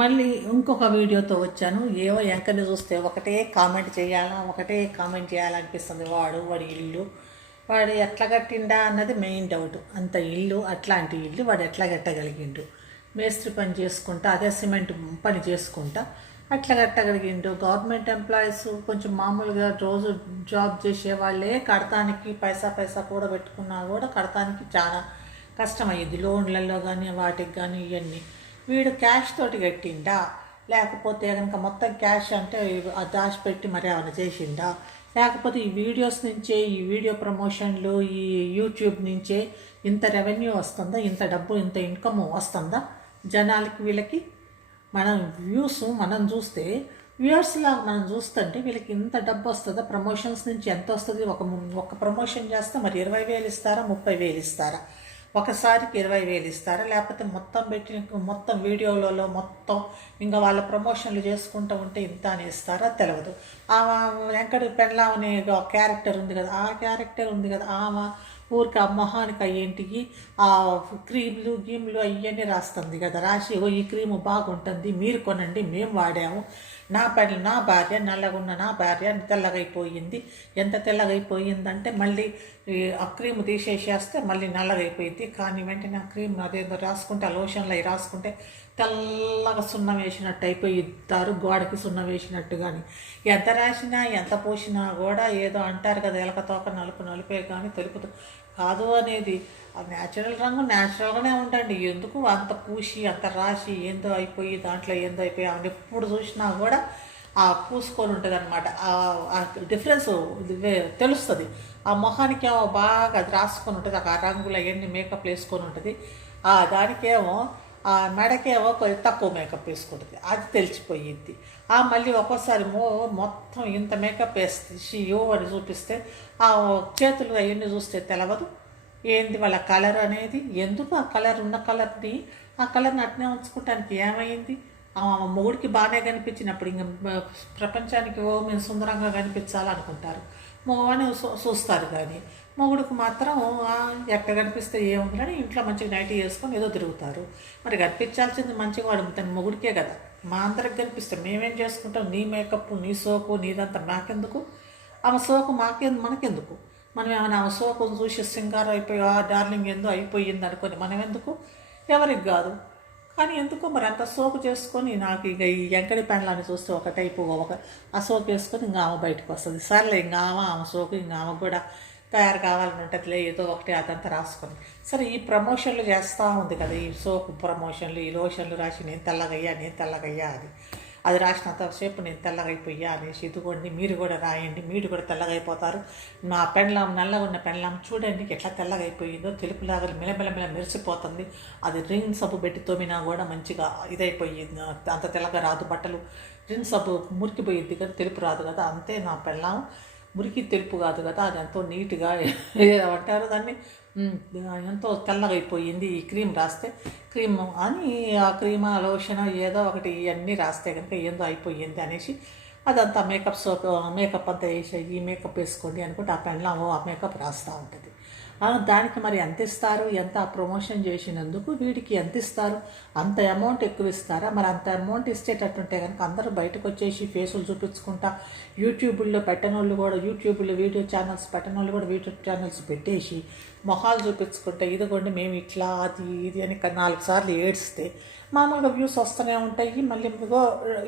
మళ్ళీ ఇంకొక వీడియోతో వచ్చాను. ఏవో ఎంకని చూస్తే ఒకటే కామెంట్ చేయాలనిపిస్తుంది. వాడి ఇల్లు వాడు ఎట్లా కట్టిండా అన్నది మెయిన్ డౌట్. అంత ఇల్లు, అట్లాంటి ఇల్లు వాడు ఎట్లా కట్టగలిగిండు? మేస్త్రి పని చేసుకుంటా, అదే సిమెంట్ పని చేసుకుంటా అట్లా కట్టగలిగిండు. గవర్నమెంట్ ఎంప్లాయీస్ కొంచెం మామూలుగా రోజు జాబ్ చేసే వాళ్ళే కడతానికి పైసా కూడా పెట్టుకున్నా కూడా కడతానికి చాలా కష్టమయ్యింది. లోన్లలో కానీ వాటికి కానీ ఇవన్నీ. వీడు క్యాష్ తోటి కట్టిండా, లేకపోతే కనుక మొత్తం క్యాష్ అంటే దాచిపెట్టి మరి ఏమైనా చేసిండా, లేకపోతే ఈ వీడియోస్ నుంచే, ఈ వీడియో ప్రమోషన్లు, ఈ యూట్యూబ్ నుంచే ఇంత రెవెన్యూ వస్తుందా, ఇంత డబ్బు, ఇంత ఇన్కమ్ వస్తుందా జనాలకి? వీళ్ళకి మనం మనం చూస్తే వ్యూవర్స్ లాగా మనం చూస్తుంటే వీళ్ళకి ఇంత డబ్బు వస్తుందా? ప్రమోషన్స్ నుంచి ఎంత వస్తుంది? ఒక ప్రమోషన్ చేస్తే మరి 20,000 ఇస్తారా, 30,000 ఇస్తారా? ఒకసారికి 20,000 ఇస్తారా, లేకపోతే మొత్తం వీడియోలలో మొత్తం ఇంకా వాళ్ళ ప్రమోషన్లు చేసుకుంటూ ఉంటే ఇంత అని ఇస్తారా తెలియదు. వెంకట పెళ్ళాం అనే క్యారెక్టర్ ఉంది కదా, ఆమె ఊరికి ఆ మొహానికి అయ్యేంటికి ఆ గీమ్లు అవన్నీ రాస్తుంది కదా, రాసి ఈ క్రీము బాగుంటుంది మీరు కొనండి, మేము వాడాము, నా భార్య నల్లగున్న నా భార్య తెల్లగైపోయింది. ఎంత తెల్లగైపోయిందంటే మళ్ళీ ఆ క్రీమ్ తీసేసేస్తే మళ్ళీ నల్లగైపోయింది. కానీ వెంటనే ఆ క్రీమ్ అదేదో రాసుకుంటే, ఆ లోషన్లు అవి రాసుకుంటే తెల్లగా సున్నం వేసినట్టు అయిపోయిస్తారు, గోడకి సున్నం వేసినట్టు. కానీ ఎంత రాసినా ఎంత పోసినా కూడా ఏదో అంటారు కదా, ఎలకతోక నలుపే కానీ తెలుపుతూ కాదు అనేది. ఆ న్యాచురల్ రంగు న్యాచురల్గానే ఉండండి. ఎందుకు అంత పూసి అంత రాసి ఏందో అయిపోయి దాంట్లో ఏందో అయిపోయి ఆమె ఎప్పుడు చూసినా కూడా ఆ పూసుకొని ఉంటుంది అనమాట. ఆ డిఫరెన్స్ తెలుస్తుంది. ఆ మొహానికి ఏమో బాగా అది రాసుకొని ఉంటుంది, ఆ రంగులు అవన్నీ మేకప్ వేసుకొని ఉంటుంది. దానికేమో ఆ మెడకేమో కొంచెం తక్కువ మేకప్ వేసుకుంటుంది, అది తెలిసిపోయింది. మళ్ళీ ఒక్కోసారి మొత్తం ఇంత మేకప్ వేసి అని చూపిస్తే ఆ చేతులు అవన్నీ చూస్తే తెలవదు ఏంది వాళ్ళ కలర్ అనేది. ఎందుకు ఆ కలర్ ఉన్న కలర్ని ఆ కలర్ని అట్నే ఉంచుకోవటానికి ఏమైంది? మొగుడికి బాగానే కనిపించినప్పుడు ఇంక ప్రపంచానికి మేము సుందరంగా కనిపించాలనుకుంటారు, మగవాడిని చూస్తారు. కానీ మొగుడికి మాత్రం ఎక్కడ కనిపిస్తే ఏముందని ఇంట్లో మంచిగా నైటీ వేసుకొని ఏదో తిరుగుతారు. మరి కనిపించాల్సింది మంచిగా వాడు తన మొగుడికే కదా, మా అందరికి కనిపిస్తాం. మేమేం చేసుకుంటాం? నీ మేకప్, నీ సోకు, నీదంతా మాకెందుకు? ఆమె సోకు మనకెందుకు? మనం ఏమైనా ఆమె సోకును చూసి సింగారం అయిపోయి డార్లింగ్ ఏందో అయిపోయింది అనుకొని మనం ఎందుకు? ఎవరికి కాదు. కానీ ఎందుకో మరి అంత సోకు చేసుకొని నాకు ఇక ఈ ఎంకడి పెండ్లాన్ని చూస్తే ఒక టైపు ఆ సోకు వేసుకొని ఇంకా ఆమె బయటకు వస్తుంది. సర్లే ఇంకా ఆమె సోకు ఇంకా ఆమె కూడా తయారు కావాలని ఉంటుందిలే, ఏదో ఒకటి అదంతా రాసుకొని. సరే, ఈ ప్రమోషన్లు చేస్తూ ఉంది కదా, ఈ సోపు ప్రమోషన్లు, ఈ లోషన్లు రాసి నేను తెల్లగయ్యా అది రాసినంతసేపు నేను తెల్లగైపోయా అనేసి, ఇదిగోండి మీరు కూడా రాయండి, మీరు కూడా తెల్లగైపోతారు. నా పెండ్లాం, నల్లగా ఉన్న పెండ్లాం చూడండి ఎట్లా తెల్లగైపోయిందో, తెలుపులాగా మిలమిల మెరిసిపోతుంది. అది రిన్ సబ్బు పెట్టి తోమినా కూడా మంచిగా ఇదైపోయింది, అంత తెల్లగా రాదు. బట్టలు రిన్ సబ్బు మురికిపోయింది కదా, తెలుపు రాదు కదా. అంతే నా పెండ్లాం మురికి తెలుపు కాదు కదా, అది ఎంతో నీట్గా అంటారు దాన్ని, ఎంతో తెల్లగా అయిపోయింది ఈ క్రీమ్ రాస్తే. క్రీమ్ అని ఆ క్రీమ్, ఆ లోషన్ ఏదో ఒకటి ఇవన్నీ రాస్తే కనుక ఏందో అయిపోయింది అనేసి అదంతా మేకప్ అంతా వేసి ఈ మేకప్ వేసుకోండి అనుకుంటే ఆ పెండ్లామో ఆ మేకప్ రాస్తూ ఉంటుంది. దానికి మరి ఎంత ఇస్తారు? ఎంత ప్రమోషన్ చేసినందుకు వీడికి ఎంత ఇస్తారు? అంత అమౌంట్ ఎక్కువ ఇస్తారా? మరి అంత అమౌంట్ ఇచ్చేటట్టుంటే కనుక అందరూ బయటకు వచ్చేసి ఫేసులు చూపించుకుంటా, యూట్యూబ్లో పెట్టనోళ్ళు కూడా, యూట్యూబ్లో వీడియో ఛానల్స్ పెట్టనోళ్ళు కూడా వీడియో ఛానల్స్ పెట్టేసి మొహాలు చూపించుకుంటే, ఇదిగోండి మేము ఇట్లా అది ఇది అని 4 సార్లు ఏడ్స్తే మామూలుగా వ్యూస్ వస్తూనే ఉంటాయి. మళ్ళీ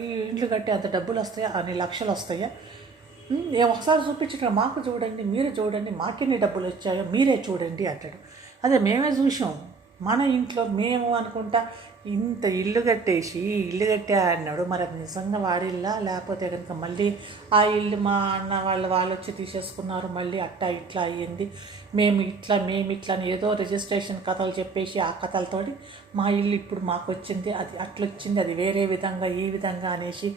ఈ ఇండ్లు కట్టి అంత డబ్బులు వస్తాయా, అన్ని లక్షలు వస్తాయా? ఒకసారి చూపించడం, మాకు చూడండి, మీరు చూడండి, మాకెన్ని డబ్బులు వచ్చాయో మీరే చూడండి అంటాడు. అదే మేమే చూసాం మన ఇంట్లో, మేము అనుకుంటా ఇంత ఇల్లు కట్టా అన్నాడు. మరి అది నిజంగా వాడిల్లా, లేకపోతే కనుక మళ్ళీ ఆ ఇల్లు మా అన్న వాళ్ళు వచ్చి తీసేసుకున్నారు, మళ్ళీ అట్టా ఇట్లా అయ్యింది, మేము ఇట్లా అని ఏదో రిజిస్ట్రేషన్ కథలు చెప్పేసి ఆ కథలతోటి మా ఇల్లు ఇప్పుడు మాకు వచ్చింది, అది అట్లొచ్చింది, అది వేరే విధంగా ఈ విధంగా అనేసి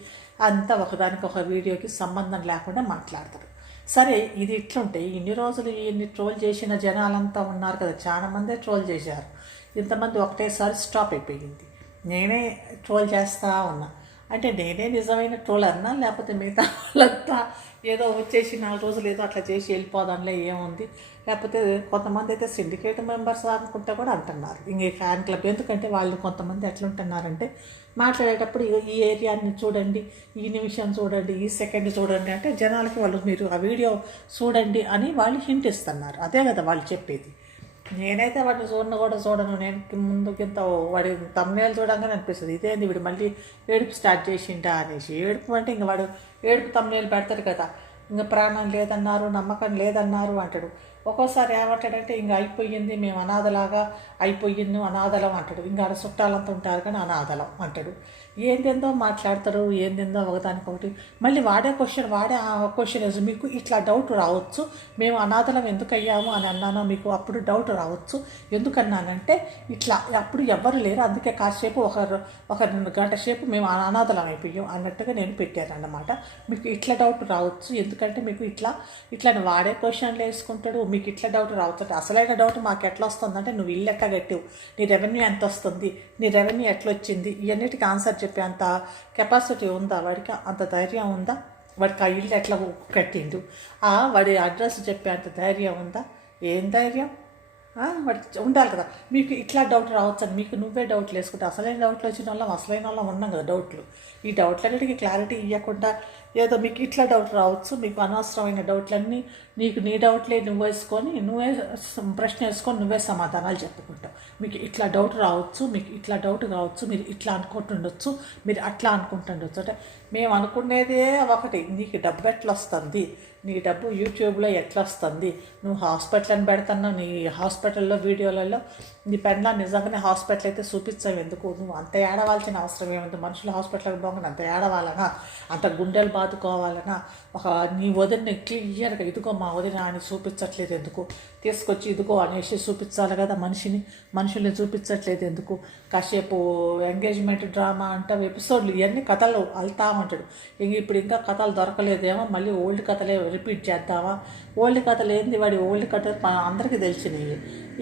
అంతా ఒకదానికి ఒక వీడియోకి సంబంధం లేకుండా మాట్లాడతారు. సరే, ఇది ఇట్లుంటే ఇన్ని రోజులు ఇన్ని ట్రోల్ చేసిన జనాలంతా ఉన్నారు కదా, చాలామందే ట్రోల్ చేశారు. ఇంతమంది ఒకటేసారి స్టాప్ అయిపోయింది. నేనే ట్రోల్ చేస్తూ ఉన్నా. అంటే నేనే నిజమైన ట్రోలర్నా, లేకపోతే మిగతా వాళ్ళంతా ఏదో వచ్చేసి 4 రోజులు ఏదో అట్లా చేసి వెళ్ళిపోదాంలే ఏముంది, లేకపోతే కొంతమంది అయితే సిండికేట్ మెంబర్స్ అనుకుంటే కూడా అంటున్నారు ఇంక ఈ ఫ్యాన్ క్లబ్. ఎందుకంటే వాళ్ళు కొంతమంది ఎట్లుంటున్నారంటే మాట్లాడేటప్పుడు ఈ ఏరియాని చూడండి, ఈ నిమిషం చూడండి, ఈ సెకండ్ చూడండి అంటే జనాలకి వాళ్ళు మీరు ఆ వీడియో చూడండి అని వాళ్ళు హింట్ ఇస్తున్నారు. అదే కదా వాళ్ళు చెప్పేది. నేనైతే వాడిని చూడను. నేను ముందుకింత వాడి తమ్ముళ్ళు చూడంగానే అనిపిస్తుంది, ఇదేంది వీడు మళ్ళీ ఏడుపు స్టార్ట్ చేసిండా అనేసి. ఏడుపు అంటే ఇంక వాడు ఏడుపు తమ్ముళ్ళు పెడతాడు కదా, ఇంకా ప్రాణం లేదన్నారు, నమ్మకం లేదన్నారు అంటాడు. ఒక్కోసారి ఏమంటాడంటే ఇంక అయిపోయింది, మేము అనాథలాగా అయిపోయింది, అనాథలం అంటాడు. ఇంకా ఆడ చుట్టాలంతా ఉంటారు కానీ అనాథలం అంటాడు. ఏందేందో మాట్లాడతారు, ఏందేందో ఒకదానికొకటి. మళ్ళీ వాడే క్వశ్చన్ మీకు ఇట్లా డౌట్ రావచ్చు, మేము అనాథలం ఎందుకు అయ్యాము అని అన్నానో మీకు అప్పుడు డౌట్ రావచ్చు. ఎందుకన్నానంటే ఇట్లా అప్పుడు ఎవ్వరు లేరు, అందుకే కాసేపు ఒక 2 గంటల సేపు మేము అనాథలం అయిపోయాం అన్నట్టుగా నేను పెట్టాను అన్నమాట. మీకు ఇట్లా డౌట్ రావచ్చు, ఎందుకంటే మీకు ఇట్లా వాడే క్వశ్చన్లు వేసుకుంటాడు. మీకు ఇట్లా డౌట్ రావచ్చు. అసలైన డౌట్ మాకు ఎట్లా వస్తుందంటే నువ్వు ఇల్లు ఎట్లా కట్టావు, నీ రెవెన్యూ ఎంత వస్తుంది, నీ రెవెన్యూ ఎట్లా వచ్చింది, ఇవన్నిటికీ ఆన్సర్ చెప్పే అంత కెపాసిటీ ఉందా వాడికి, అంత ధైర్యం ఉందా వాడికి, ఆ ఇల్లు ఎట్లా కట్టిండు, వాడి అడ్రస్ చెప్పే అంత ధైర్యం ఉందా, ఏం ధైర్యం వాడికి ఉండాలి కదా. మీకు ఇట్లా డౌట్ రావచ్చు అని మీకు నువ్వే డౌట్లు వేసుకుంటే అసలైన డౌట్లు వచ్చిన వాళ్ళం ఉన్నాం కదా డౌట్లు. ఈ డౌట్లన్నిటికీ క్లారిటీ ఇవ్వకుండా ఏదో మీకు ఇట్లా డౌట్ రావచ్చు. మీకు అనవసరమైన డౌట్లన్నీ నీ డౌట్లే నువ్వు వేసుకొని నువ్వే ప్రశ్న వేసుకొని నువ్వే సమాధానాలు చెప్పుకుంటావు. మీకు ఇట్లా డౌట్ రావచ్చు, మీకు ఇట్లా డౌట్ కావచ్చు, మీరు ఇట్లా అనుకుంటుండొచ్చు, మీరు అట్లా అనుకుంటుండొచ్చు. అంటే మేము అనుకునేదే ఒకటి, నీకు డబ్బు ఎట్లా వస్తుంది, నీ డబ్బు యూట్యూబ్లో ఎట్లా వస్తుంది, నువ్వు హాస్పిటల్ అని పెడుతున్నావు, నీ హాస్పిటల్లో వీడియోలలో నీ పెండ్లా నిజంగానే హాస్పిటల్ అయితే చూపించావు ఎందుకు, నువ్వు అంత ఏడవాల్సిన అవసరం ఏముంది, మనుషులు హాస్పిటల్కి పోగానే అంత ఏడవాలనా, అంత గుండెలు బాదుకోవాలనా, నీ వదిన క్లియర్గా ఇదిగో మా వదిన అని చూపించట్లేదు ఎందుకు, తీసుకొచ్చి ఇదిగో అనేసి చూపించాలి కదా మనుషుల్ని చూపించట్లేదు ఎందుకు, కాసేపు ఎంగేజ్మెంట్ డ్రామా అంటే ఎపిసోడ్లు ఇవన్నీ కథలు అల్తా ఉంటాడు. ఇప్పుడు ఇంకా కథలు దొరకలేదేమో, మళ్ళీ ఓల్డ్ కథలే రిపీట్ చేద్దామా. ఓల్డ్ కథలు ఏంది, వాడి ఓల్డ్ కథలు అందరికీ తెలిసినవి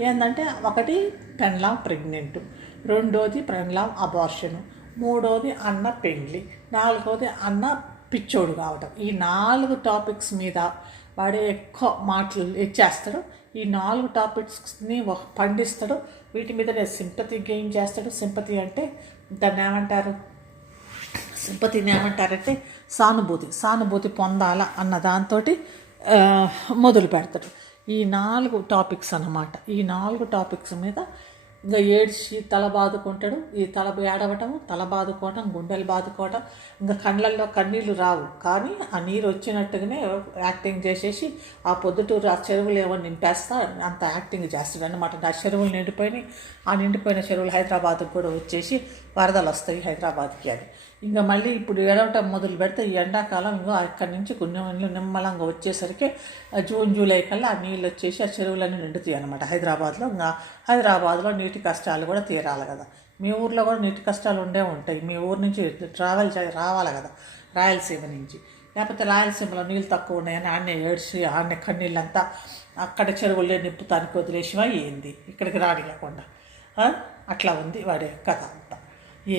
ఏంటంటే, ఒకటి పెండ్లాం ప్రెగ్నెంట్, రెండోది పెండ్లాం అబార్షను, మూడోది అన్న పెండ్లి, నాలుగోది అన్న పిచ్చోడు కావటం. ఈ 4 టాపిక్స్ మీద వాడు ఎక్కువ మాటలు ఇచ్చేస్తాడు. ఈ 4 టాపిక్స్ని పండిస్తాడు. వీటి మీద సింపతి గెయిన్ చేస్తాడు. సింపతి అంటే దాన్ని ఏమంటారు, సింపతిని ఏమంటారంటే సానుభూతి పొందాలా అన్న దాంతో మొదలు పెడతాడు. ఈ 4 టాపిక్స్ అన్నమాట. ఈ 4 టాపిక్స్ మీద ఇంకా ఏడ్చి తల బాదుకుంటాడు. ఈ ఏడవటం, తల బాదుకోవటం, గుండెలు బాదుకోవటం, ఇంకా కళ్ళల్లో కన్నీళ్ళు రావు కానీ ఆ నీరు వచ్చినట్టుగానే యాక్టింగ్ చేసేసి ఆ పొద్దుటూరు ఆ చెరువులు ఏమో నింపేస్తా అంత యాక్టింగ్ చేస్తాడు అన్నమాట. ఆ చెరువులు నిండిపోయినాయి. ఆ నిండిపోయిన చెరువులు హైదరాబాద్కి కూడా వచ్చేసి వరదలు వస్తాయి హైదరాబాద్కి అని. ఇంకా మళ్ళీ ఇప్పుడు ఏడవటం మొదలు పెడితే ఈ ఎండాకాలం ఇంకో అక్కడి నుంచి కొన్ని నీళ్ళు నిమ్మలంగా వచ్చేసరికి జూన్ జూలై కల్లా ఆ నీళ్ళు వచ్చేసి ఆ చెరువులన్నీ నిండుతాయి అన్నమాట హైదరాబాద్లో. ఇంకా హైదరాబాద్లో నీటి కష్టాలు కూడా తీరాలి కదా. మీ ఊర్లో కూడా నీటి కష్టాలు ఉంటాయి. మీ ఊరు నుంచి ట్రావెల్ రావాలి కదా రాయలసీమ నుంచి. లేకపోతే రాయలసీమలో నీళ్ళు తక్కువ ఉన్నాయని ఆడనే ఏడ్చి ఆడనే కన్నీళ్ళంతా అక్కడ చెరువులే నింపుతానికి వదిలేసివా ఏంది, ఇక్కడికి రానియకుండా. అట్లా ఉంది వాడి కథ అంతా.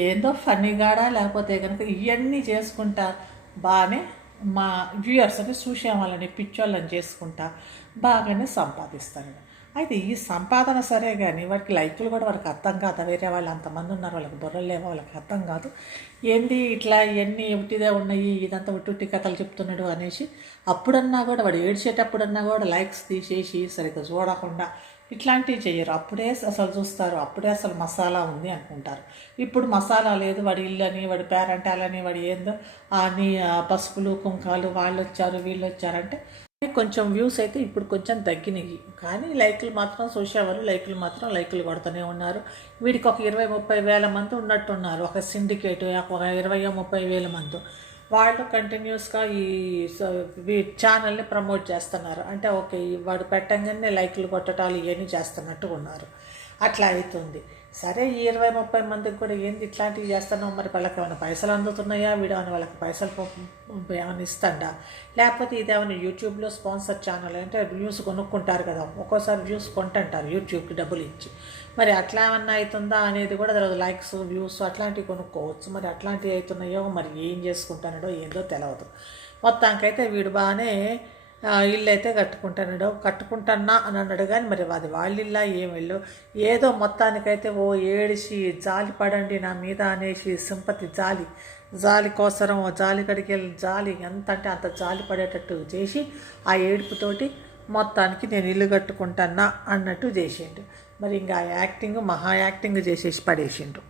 ఏందో ఫన్నీగాడా లేకపోతే కనుక ఇవన్నీ చేసుకుంటా బాగానే మా వ్యూయర్స్ని చూసే వాళ్ళని పిచ్చోళ్ళని చేసుకుంటా బాగానే సంపాదిస్తాను. అయితే ఈ సంపాదన సరే కానీ వాడికి లైకులు కూడా వాడికి అర్థం కాదు. వేరే వాళ్ళు అంతమంది ఉన్నారు, వాళ్ళకి బుర్రలు లేవో వాళ్ళకి అర్థం కాదు. ఏంది ఇట్లా ఇవన్నీ ఒకటిదే ఉన్నాయి, ఇదంతా ఉట్టి కథలు చెప్తున్నాడు అనేసి అప్పుడన్నా కూడా వాడు ఏడ్చేటప్పుడన్నా కూడా లైక్స్ తీసేసి సరిగ్గా చూడకుండా ఇట్లాంటివి చేయరు. అప్పుడే అసలు చూస్తారు, అప్పుడే అసలు మసాలా ఉంది అనుకుంటారు. ఇప్పుడు మసాలా లేదు, వాడి ఇల్లు అని, వాడి పేరంటాలని, వాడి ఏందో అని పసుపులు కుంకాలు వాళ్ళు వచ్చారు వీళ్ళు వచ్చారంటే కొంచెం వ్యూస్ అయితే ఇప్పుడు కొంచెం తగ్గినాయి. కానీ లైకులు మాత్రం చూసేవాళ్ళు లైకులు కొడుతూనే ఉన్నారు. వీడికి ఒక 20-30 వేల మంది ఉన్నట్టున్నారు. ఒక సిండికేట్ ఒక 20-30 వేల మంది వాళ్ళు కంటిన్యూస్గా ఈ ఛానల్ని ప్రమోట్ చేస్తున్నారు. అంటే ఓకే వాడు పెట్టంగానే లైకులు కొట్టడాలు ఇవన్నీ చేస్తున్నట్టు ఉన్నారు. అట్లా అవుతుంది. సరే ఈ 20-30 మందికి కూడా ఏంది ఇట్లాంటివి చేస్తున్నావు, మరి వాళ్ళకి ఏమైనా పైసలు అందుతున్నాయా, వీడు అని వాళ్ళకి పైసలు ఏమైనా ఇస్తాడా, లేకపోతే ఇదేమైనా యూట్యూబ్లో స్పాన్సర్ ఛానల్ అంటే వ్యూస్ కొనుక్కుంటారు కదా, ఒక్కోసారి వ్యూస్ కొంటుంటారు యూట్యూబ్కి డబ్బులు ఇచ్చి. మరి అట్లా ఏమన్నా అవుతుందా అనేది కూడా తెలియదు. లైక్స్ వ్యూస్ అట్లాంటివి కొనుక్కోవచ్చు. మరి అట్లాంటివి అవుతున్నాయో మరి ఏం చేసుకుంటానడో ఏందో తెలియదు. మొత్తానికైతే వీడు బాగానే ఇల్లు అయితే కట్టుకుంటున్నా అని అన్నాడు. కానీ మరి అది వాళ్ళిల్లా ఏం వెళ్ళు ఏదో మొత్తానికైతే ఓ ఏడిసి జాలి పడండి నా మీద అనేసి సింపతి జాలి కోసరం జాలి కడికి వెళ్ళి జాలి ఎంత అంటే అంత జాలి పడేటట్టు చేసి ఆ ఏడుపుతోటి మొత్తానికి నేను ఇల్లు కట్టుకుంటున్నా అన్నట్టు చేసిండు. మరి ఇంకా యాక్టింగ్ మహా యాక్టింగ్ చేసేసి పడేసిండు.